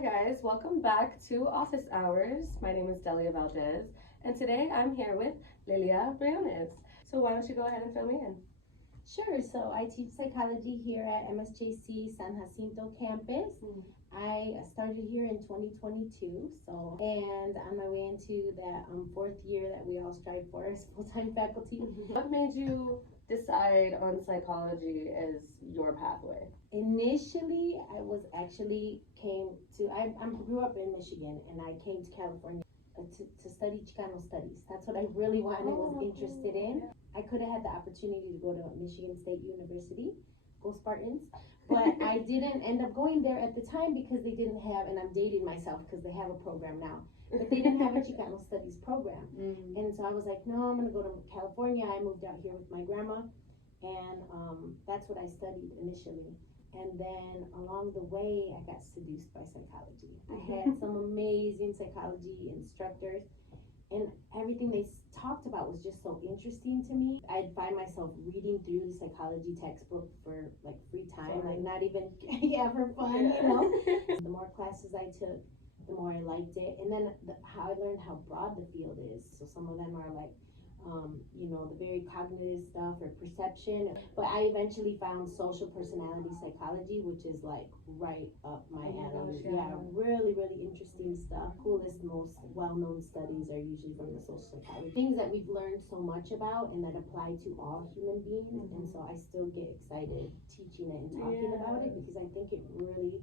Hi guys, welcome back to Office Hours. My name is Delia Valdez, and today I'm here with Delia Briones. So why don't you go ahead and fill me in? Sure. So I teach psychology here at MSJC San Jacinto campus. I started here in 2022, and on my way into that fourth year that we all strive for as full-time faculty. What made you decide on psychology as your pathway? Initially, I grew up in Michigan, and I came to California to study Chicano studies. That's what I really wanted, was interested in. I could have had the opportunity to go to Michigan State University, go Spartans, but I didn't end up going there at the time because they didn't have, and I'm dating myself because they have a program now, but they didn't have a Chicano studies program. And so I was like, no, I'm gonna go to California. I moved out here with my grandma, and that's what I studied initially. And then along the way, I got seduced by psychology. I had some amazing psychology instructors, and everything they talked about was just so interesting to me. I'd find myself reading through the psychology textbook for like free time, like not even, for fun, you know. The more classes I took, the more I liked it. And then how I learned how broad the field is. So some of them are like, the very cognitive stuff or perception. But I eventually found social personality psychology, which is like right up my alley. Yeah, really, really interesting stuff. Coolest, most well-known studies are usually from the social psychology. Things that we've learned so much about and that apply to all human beings. And so I still get excited teaching it and talking about it because I think it really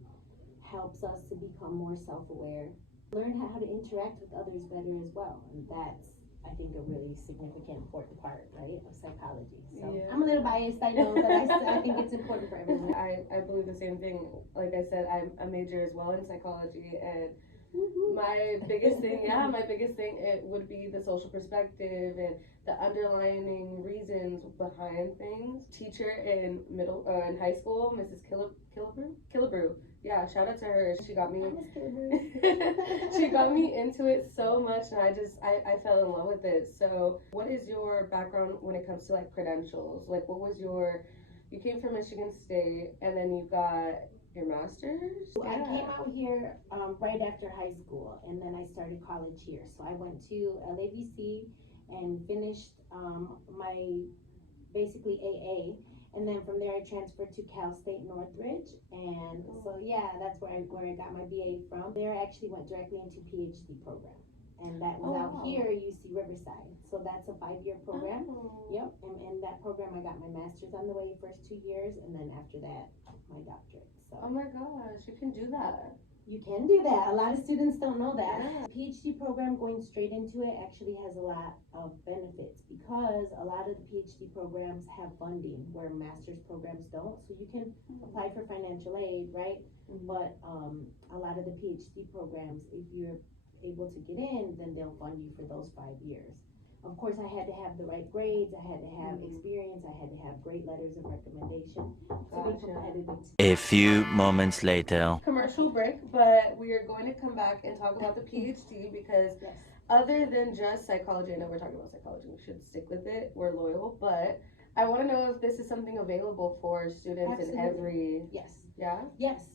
helps us to become more self-aware. Learn how to interact with others better as well. And that's, I think, a really significant, important part, right, of psychology. So I'm a little biased, I know, but I think it's important for everyone. I believe the same thing. Like I said, I'm a major as well in psychology, and my biggest thing, it would be the social perspective and the underlying reasons behind things. Teacher in in high school, Mrs. Killebrew. Yeah, shout out to her. She got me she got me into it so much, and I fell in love with it. So what is your background when it comes to like credentials? Like you came from Michigan State and then you got your master's? I came out here right after high school, and then I started college here. So I went to LAVC and finished my basically AA. And then from there, I transferred to Cal State Northridge, and so that's where I got my BA from. There, I actually went directly into PhD program, and that was out here, UC Riverside. So that's a 5-year program. Yep, and in that program, I got my master's on the way first 2 years, and then after that, my doctorate. So. Oh my gosh, you can do that. You can do that. A lot of students don't know that. PhD program, going straight into it, actually has a lot of benefits because a lot of the PhD programs have funding where master's programs don't. So you can apply for financial aid, right? But a lot of the PhD programs, if you're able to get in, then they'll fund you for those 5 years. Of course, I had to have the right grades, I had to have experience, I had to have great letters of recommendation to be competitive. A few moments later. Commercial break, but we are going to come back and talk about the PhD because other than just psychology, I know we're talking about psychology, we should stick with it, we're loyal, but I want to know if this is something available for students in every... Yes.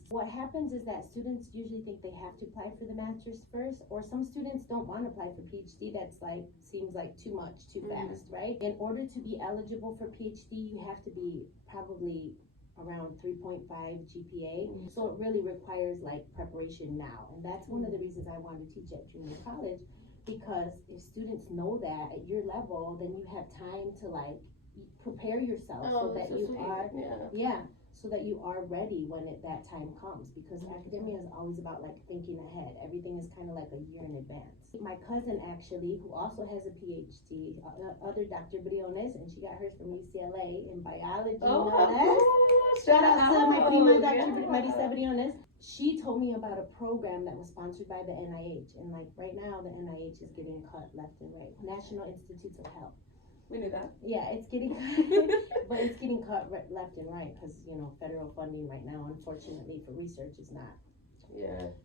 What happens is that students usually think they have to apply for the master's first, or some students don't want to apply for PhD. That's seems like too much, too fast, right? In order to be eligible for PhD, you have to be probably around 3.5 GPA. So it really requires preparation now. And that's one of the reasons I wanted to teach at junior college, because if students know that at your level, then you have time to prepare yourself so that you are so that you are ready when that time comes, because academia is always about thinking ahead. Everything is kind of like a year in advance. My cousin actually, who also has a PhD, other Dr. Briones, and she got hers from UCLA in biology. Shout out to my prima, Dr. Marisa Briones. She told me about a program that was sponsored by the NIH, and right now the NIH is getting cut left and right. National Institutes of Health. We knew that. Yeah, it's getting cut, but it's getting cut left and right because, federal funding right now, unfortunately, for research is not the best.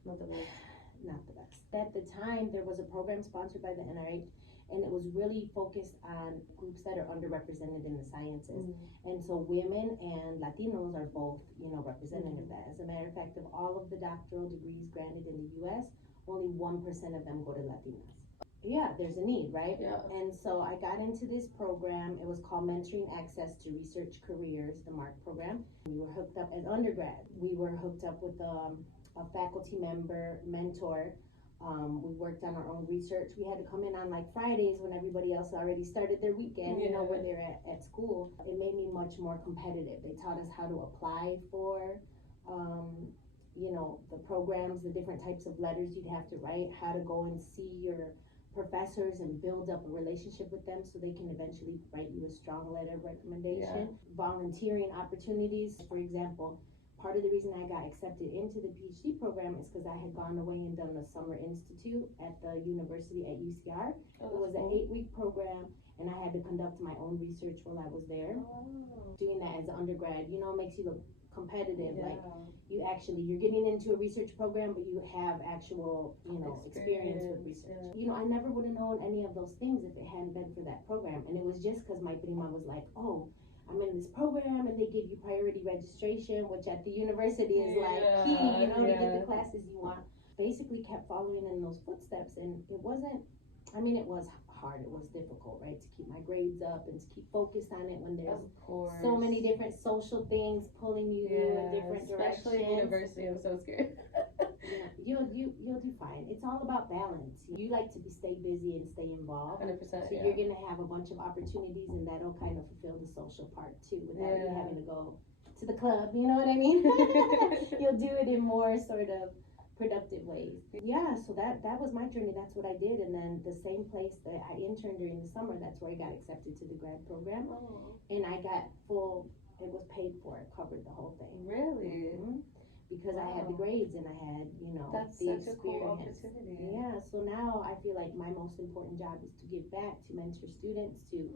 Not the best. At the time, there was a program sponsored by the NIH, and it was really focused on groups that are underrepresented in the sciences. And so women and Latinos are both, represented of that. As a matter of fact, of all of the doctoral degrees granted in the US, only 1% of them go to Latinas. Yeah, there's a need, right? Yeah. And so I got into this program. It was called Mentoring Access to Research Careers, the MARC program. We were hooked up as undergrad. We were hooked up with a faculty mentor. We worked on our own research. We had to come in on like Fridays when everybody else already started their weekend, when they're at school. It made me much more competitive. They taught us how to apply for, the programs, the different types of letters you'd have to write, how to go and see your professors and build up a relationship with them so they can eventually write you a strong letter of recommendation. Volunteering opportunities, for example. Part of the reason I got accepted into the PhD program is because I had gone away and done the summer institute at the university at UCR. It was an 8-week program, and I had to conduct my own research while I was there. Doing that as an undergrad, makes you look competitive. Like you're getting into a research program, but you have actual, experience with research. I never would have known any of those things if it hadn't been for that program. And it was just because my prima was like, oh, I'm in this program and they give you priority registration, which at the university is like key, to get the classes you want. Basically kept following in those footsteps, and it was hard, it was difficult, right, to keep my grades up and to keep focused on it when there's so many different social things pulling you in different directions. Especially in university, I'm so scared. You'll do fine. It's all about balance. You like to stay busy and stay involved. 100%. So you're gonna have a bunch of opportunities, and that'll kind of fulfill the social part too, without you having to go to the club. You know what I mean? You'll do it in more sort of productive ways. Yeah, so that was my journey. That's what I did. And then the same place that I interned during the summer, that's where I got accepted to the grad program. And I got it was paid for, it covered the whole thing. Really? Because I had the grades and I had, that's the such a cool opportunity. Yeah, so now I feel like my most important job is to give back, to mentor students, to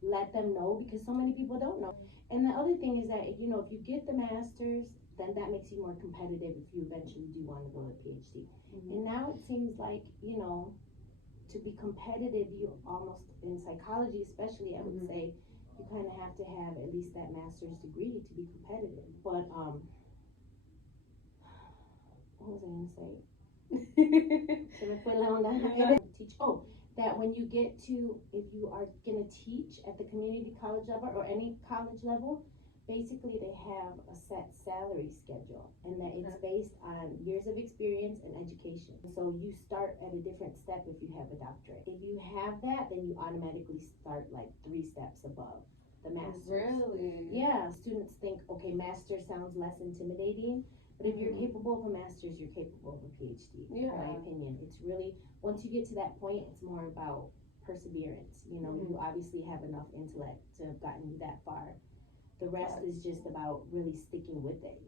let them know, because so many people don't know. And the other thing is that, if you get the master's, then that makes you more competitive if you eventually do want to go to PhD. And now it seems like, to be competitive, you almost, in psychology especially, I would say, you kind of have to have at least that master's degree to be competitive. But, what was I going to say? That when you get to, if you are going to teach at the community college level or any college level, basically they have a set salary schedule, and that it's based on years of experience and education. So you start at a different step if you have a doctorate. If you have that, then you automatically start like 3 steps above the master's. Really? Yeah, students think, okay, master sounds less intimidating, but if you're capable of a master's, you're capable of a PhD, in my opinion. It's really, once you get to that point, it's more about perseverance. You obviously have enough intellect to have gotten you that far. The rest is just about really sticking with it,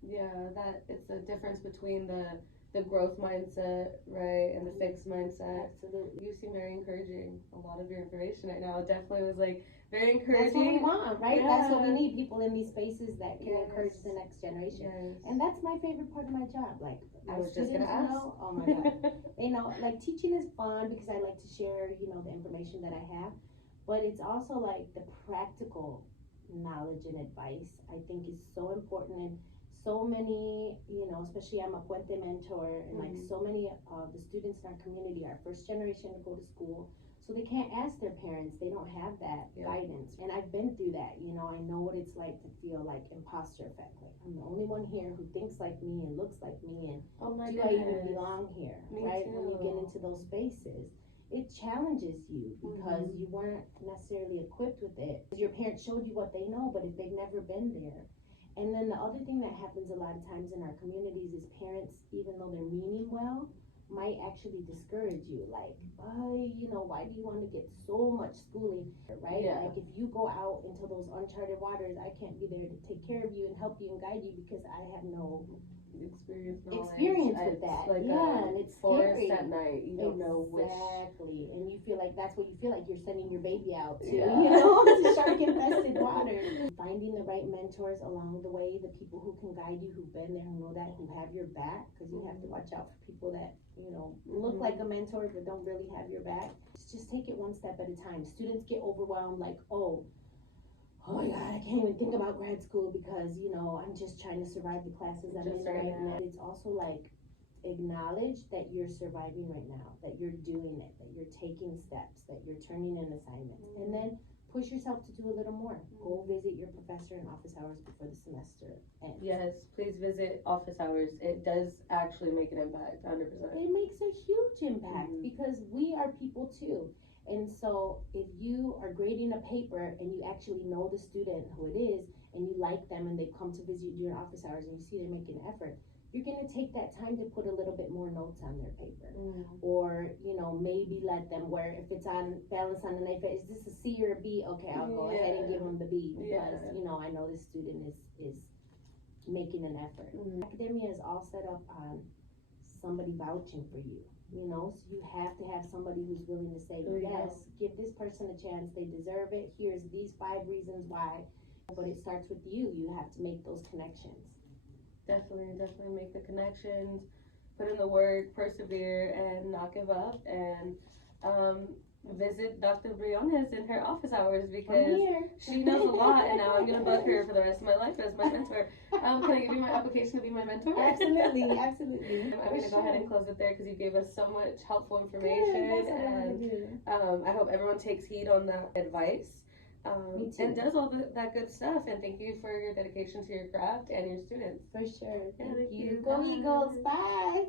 Yeah, that it's the difference between the growth mindset, right, and the fixed mindset. Absolutely. You seem very encouraging. A lot of your information right now definitely was like very encouraging. That's what we want, right? That's what we need, people in these spaces that can encourage the next generation. And that's my favorite part of my job. Like, I was just gonna ask. Oh my God. Like teaching is fun because I like to share, the information that I have. But it's also like the practical knowledge and advice, I think, is so important. And so many, especially I'm a Puente mentor, and like so many of the students in our community are first generation to go to school, so they can't ask their parents. They don't have that guidance. And I've been through that. I know what it's like to feel like imposter effect. Like, I'm the only one here who thinks like me and looks like me, and do I even belong here? Right? When you get into those spaces, it challenges you because you weren't necessarily equipped with it. Your parents showed you what they know, but if they've never been there. And then the other thing that happens a lot of times in our communities is parents, even though they're meaning well, might actually discourage you. Like, why do you want to get so much schooling, right? Like, if you go out into those uncharted waters, I can't be there to take care of you and help you and guide you because I have no experience with that. Like and it's forest scary. at night. You don't know which. Exactly, and you feel like that's what you feel like you're sending your baby out to, Yeah. to shark-infested water. Finding the right mentors along the way, the people who can guide you, who've been there, who know that, who have your back, because you have to watch out for people that, look like a mentor but don't really have your back. Just take it one step at a time. Students get overwhelmed like, oh my God, I can't even think about grad school because, I'm just trying to survive the classes I'm in right now. It's also like, acknowledge that you're surviving right now, that you're doing it, that you're taking steps, that you're turning in assignments, and then push yourself to do a little more. Go visit your professor in office hours before the semester ends. Yes, please visit office hours. It does actually make an impact, 100%. It makes a huge impact because we are people too. And so if you are grading a paper and you actually know the student who it is and you like them and they come to visit you during office hours and you see they're making an effort, you're going to take that time to put a little bit more notes on their paper. Or, maybe let them, where if it's on balance on the knife, is this a C or a B? Okay, I'll go ahead and give them the B because, I know this student is making an effort. Academia is all set up on somebody vouching for you. So you have to have somebody who's willing to say, yes, give this person a chance, they deserve it, here's these 5 reasons why. But it starts with you. You have to make those connections. Definitely make the connections, put in the work, persevere, and not give up, and visit Dr. Briones in her office hours because she knows a lot, and now I'm going to bug her for the rest of my life as my mentor. Can I give you my application to be my mentor? Absolutely. I'm going to go ahead and close it there because you gave us so much helpful information, and I hope everyone takes heed on that advice. And does all that good stuff, and thank you for your dedication to your craft and your students. For sure. Thank you. Go Eagles. Bye.